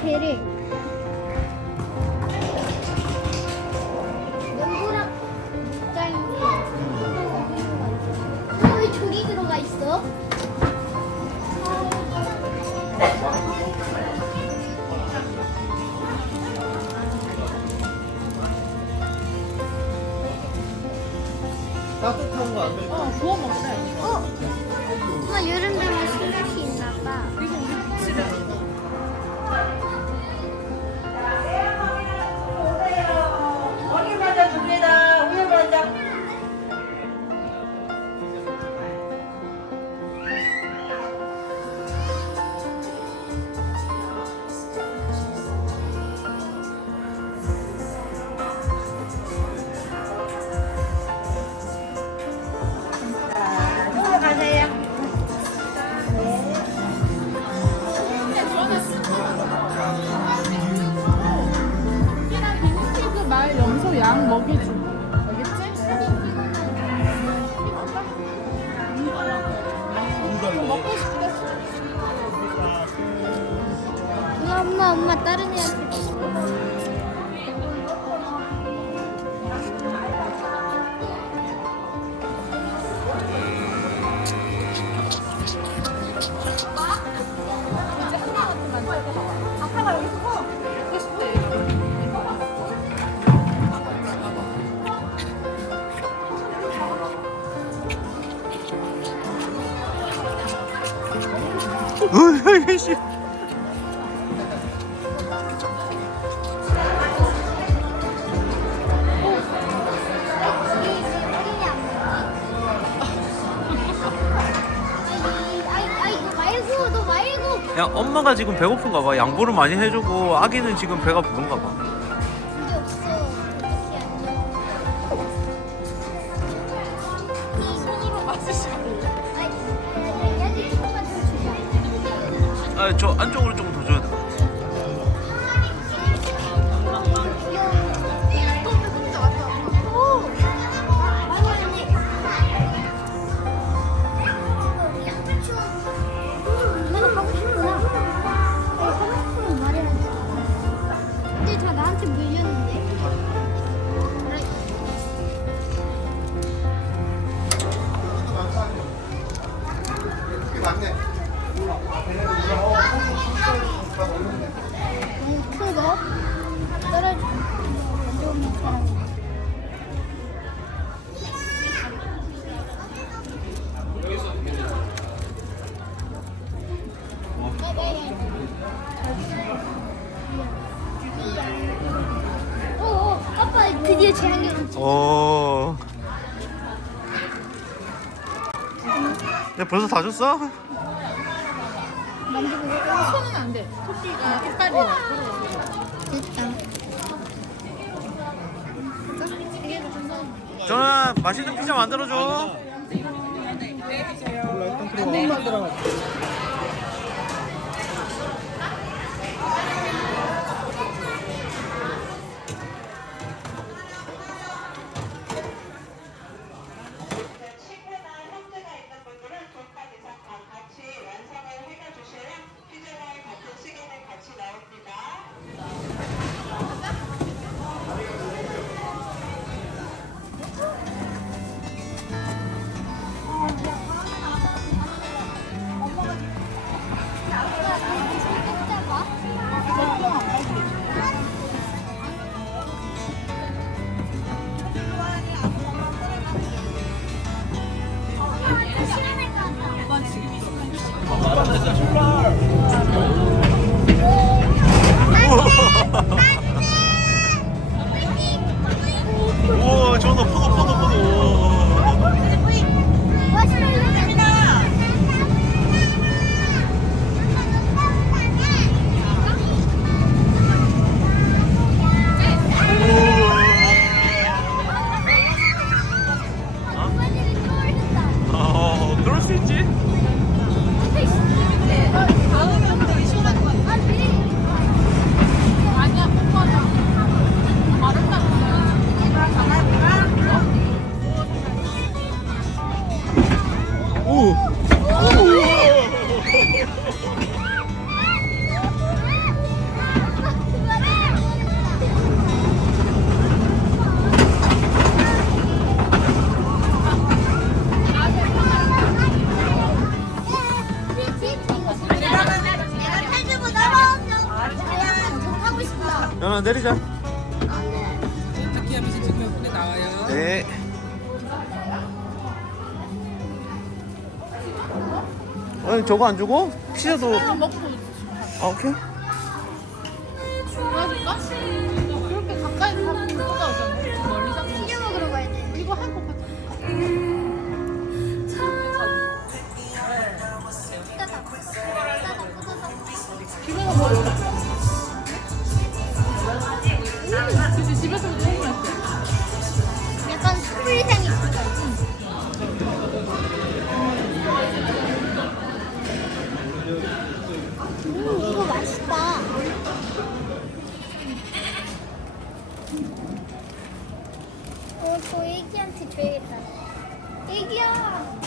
배를 연보랑 목장인데 어, 왜 저기 들어가 있어? 따뜻한 거안 돼? 어, 구워 먹자. 어? 먹고 싶다. 엄마, 엄마, 다른 애한테. 으이, 씨. 아이, 아이, 너 말고, 너 말고. 야, 엄마가 지금 배고픈가 봐. 양보를 많이 해주고 아기는 지금 배가 부른가 봐. 손으로 마시시고. 아, 저 안쪽으로 조 드디어 제 안경. 어. 야, 벌써 다 줬어? 손은 안 돼. 토끼가 헷갈리네. 됐다. 저는 맛있는 피자 만들어 줘. 내리자. 타키야 미신 나와요. 네. 아니 저거 안 주고? 피자도. 이거 먹고 아 오케이. 도와줄까? 음, 이거 맛있다. 어, 저 애기한테 줘야겠다. 애기야.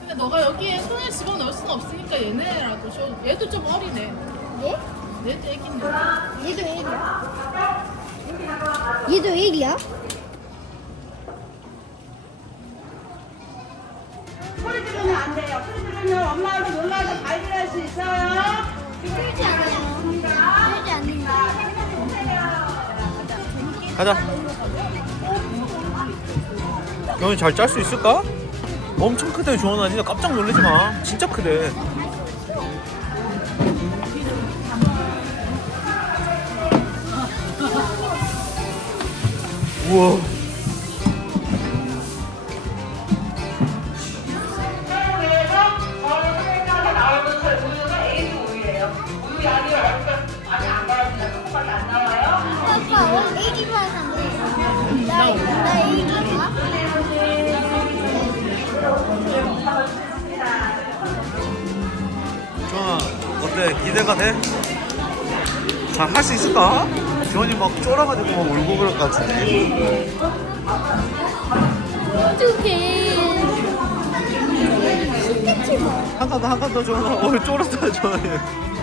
근데 너가 여기에 손을 집어 넣을 수는 없으니까 얘네라도 줘. 얘도 좀 어리네. 얘? 얘도 애기인데. 얘도 애기야? 얘도 애기야? 소리 지르면 안 지르면 엄마하고 놀라서 발견할 수 있어요. 울지 않아요. 울지 않는다. 가자. 경이 잘짤 수 있을까? 엄청 크대 주원아 진짜 깜짝 놀라지 마. 진짜 크대. 우와. 아빠, 어, 애기만 하면 나, 나 애기야? 주원아 어때? 기대가 돼? 잘 할 수 있을까? 주원이 막 쫄아가지고 막 울고 그럴 것 같은데. 어떡해. 쉽겠지 뭐. 한 칸 더, 한 칸 더 주원아. 어, 쫄았다 주원이.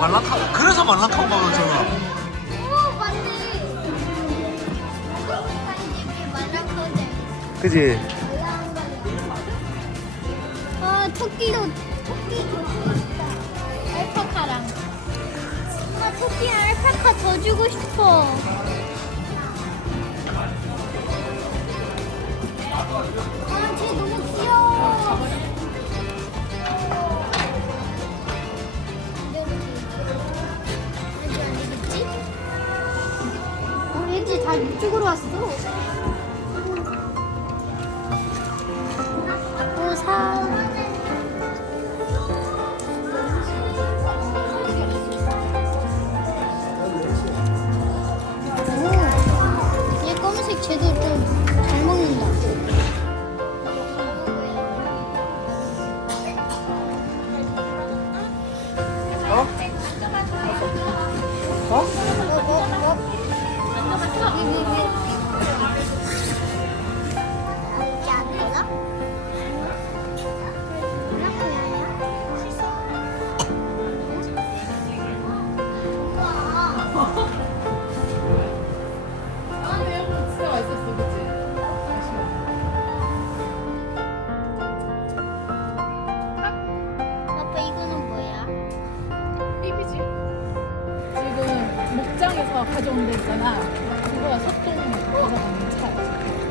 말랑하 그래서 말랑한 거야 저는. 오, 맞네. 그지? 아, 토끼도, 토끼 주고 싶다. 알파카랑. 엄마, 토끼 알파카 더 주고 싶어. 아, 쟤 너무 귀여워. 다 이쪽으로 왔어. 아, 가져온 데 있잖아. 그거가 소똥 가져가는 차.